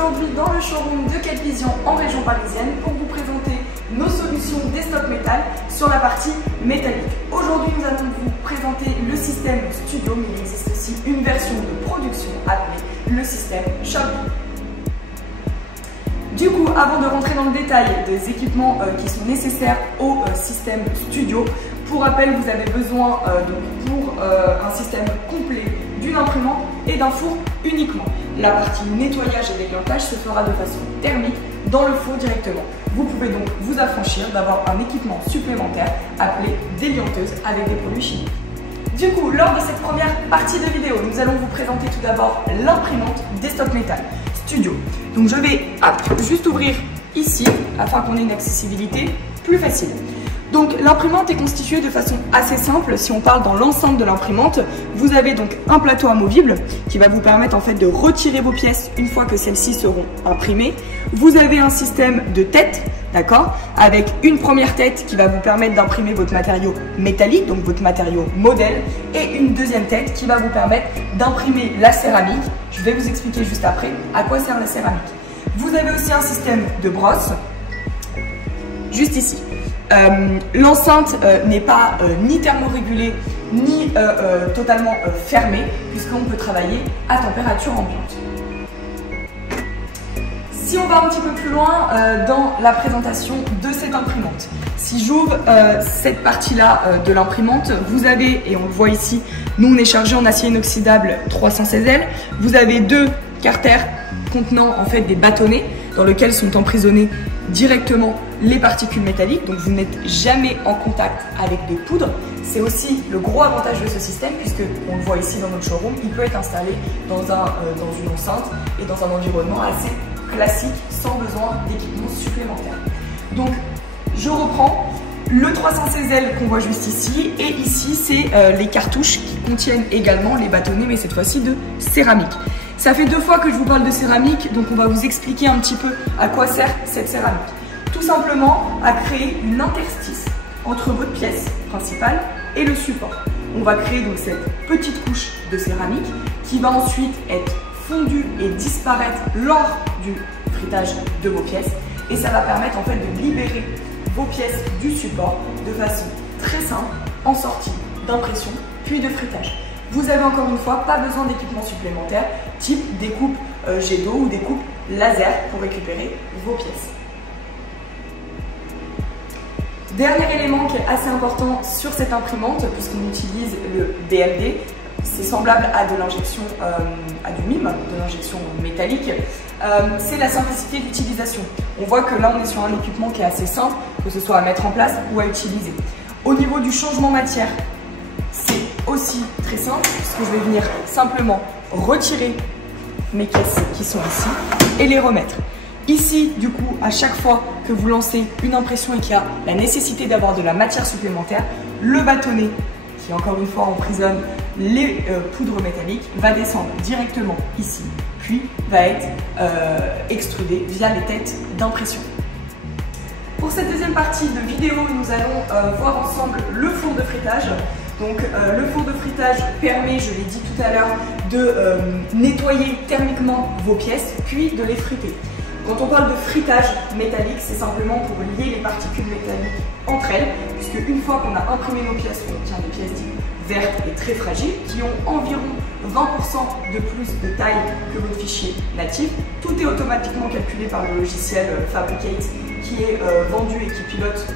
aujourd'hui dans le showroom de Capvision en région parisienne pour vous présenter nos solutions desktop métal sur la partie métallique. Aujourd'hui, nous allons vous présenter le système Studio, mais il existe aussi une version de production appelée le système Shop. Du coup, avant de rentrer dans le détail des équipements qui sont nécessaires au système Studio, pour rappel, vous avez besoin pour un système complet d'une imprimante et d'un four uniquement. La partie nettoyage et déliantage se fera de façon thermique dans le four directement. Vous pouvez donc vous affranchir d'avoir un équipement supplémentaire appelé délianteuse avec des produits chimiques. Du coup, lors de cette première partie de vidéo, nous allons vous présenter tout d'abord l'imprimante Desktop Metal Studio. Donc je vais juste ouvrir ici afin qu'on ait une accessibilité plus facile. Donc l'imprimante est constituée de façon assez simple. Si on parle dans l'enceinte de l'imprimante, vous avez donc un plateau amovible qui va vous permettre en fait de retirer vos pièces une fois que celles-ci seront imprimées. Vous avez un système de tête, d'accord, avec une première tête qui va vous permettre d'imprimer votre matériau métallique, donc votre matériau modèle, et une deuxième tête qui va vous permettre d'imprimer la céramique. Je vais vous expliquer juste après à quoi sert la céramique. Vous avez aussi un système de brosse, juste ici. L'enceinte n'est pas ni thermorégulée ni totalement fermée puisqu'on peut travailler à température ambiante. Si on va un petit peu plus loin dans la présentation de cette imprimante, si j'ouvre cette partie-là de l'imprimante, vous avez, et on le voit ici, nous on est chargé en acier inoxydable 316L, vous avez deux carters contenant en fait des bâtonnets dans lesquels sont emprisonnés directement les particules métalliques, donc vous n'êtes jamais en contact avec des poudres. C'est aussi le gros avantage de ce système puisque, on le voit ici dans notre showroom, il peut être installé dans une enceinte et dans un environnement assez classique sans besoin d'équipement supplémentaire. Donc je reprends le 316L qu'on voit juste ici, et ici c'est les cartouches qui contiennent également les bâtonnets, mais cette fois-ci de céramique. Ça fait 2 fois que je vous parle de céramique, donc on va vous expliquer un petit peu à quoi sert cette céramique. Tout simplement à créer une interstice entre votre pièce principale et le support. On va créer donc cette petite couche de céramique qui va ensuite être fondue et disparaître lors du fritage de vos pièces, et ça va permettre en fait de libérer vos pièces du support de façon très simple en sortie d'impression puis de fritage. Vous avez encore une fois pas besoin d'équipement supplémentaire type découpe jet d'eau ou découpe laser pour récupérer vos pièces. Dernier élément qui est assez important sur cette imprimante, puisqu'on utilise le DMD, c'est semblable à de l'injection, à du mime, de l'injection métallique, c'est la simplicité d'utilisation. On voit que là on est sur un équipement qui est assez simple, que ce soit à mettre en place ou à utiliser. Au niveau du changement matière, c'est aussi très simple, puisque je vais venir simplement retirer mes pièces qui sont ici et les remettre. Ici, du coup, à chaque fois que vous lancez une impression et qu'il y a la nécessité d'avoir de la matière supplémentaire, le bâtonnet, qui encore une fois emprisonne les poudres métalliques, va descendre directement ici, puis va être extrudé via les têtes d'impression. Pour cette deuxième partie de vidéo, nous allons voir ensemble le four de fritage. Donc le four de fritage permet, je l'ai dit tout à l'heure, de nettoyer thermiquement vos pièces, puis de les friter. Quand on parle de fritage métallique, c'est simplement pour lier les particules métalliques entre elles, puisque une fois qu'on a imprimé nos pièces, on obtient des pièces dites vertes et très fragiles, qui ont environ 20% de plus de taille que votre fichier natif. Tout est automatiquement calculé par le logiciel Fabricate, qui est vendu et qui pilote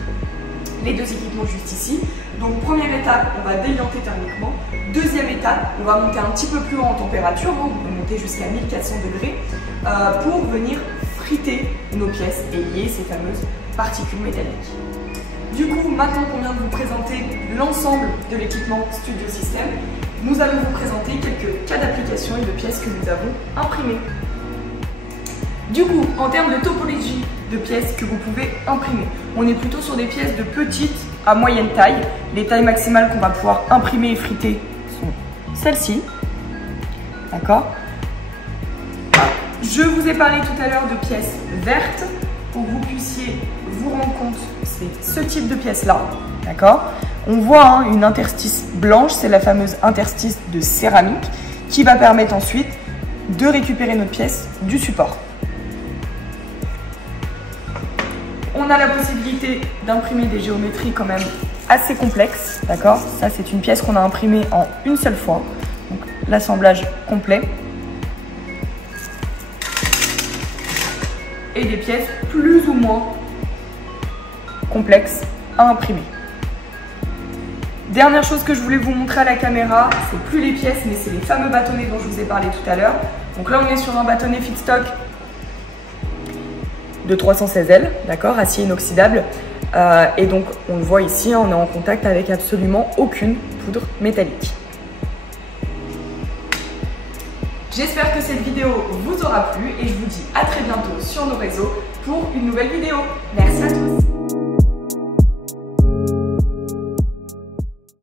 les deux équipements juste ici. Donc première étape, on va délianter thermiquement. Deuxième étape, on va monter un petit peu plus haut en température, on peut monter jusqu'à 1400 degrés, pour venir friter nos pièces et lier ces fameuses particules métalliques. Du coup, maintenant qu'on vient de vous présenter l'ensemble de l'équipement Studio System, nous allons vous présenter quelques cas d'application et de pièces que nous avons imprimées. Du coup, en termes de topologie de pièces que vous pouvez imprimer, on est plutôt sur des pièces de petite à moyenne taille. Les tailles maximales qu'on va pouvoir imprimer et friter sont celles-ci. D'accord ? Je vous ai parlé tout à l'heure de pièces vertes. Pour que vous puissiez vous rendre compte, c'est ce type de pièce-là. D'accord ? On voit une interstice blanche, c'est la fameuse interstice de céramique qui va permettre ensuite de récupérer notre pièce du support. on a la possibilité d'imprimer des géométries quand même assez complexes, d'accord? Ça, c'est une pièce qu'on a imprimée en une seule fois. Donc, l'assemblage complet. Et des pièces plus ou moins complexes à imprimer. Dernière chose que je voulais vous montrer à la caméra, c'est plus les pièces, mais c'est les fameux bâtonnets dont je vous ai parlé tout à l'heure. Donc là, on est sur un bâtonnet Feedstock de 316L, d'accord, acier inoxydable. Et donc, on le voit ici, on est en contact avec absolument aucune poudre métallique. J'espère que cette vidéo vous aura plu et je vous dis à très bientôt sur nos réseaux pour une nouvelle vidéo. Merci à tous.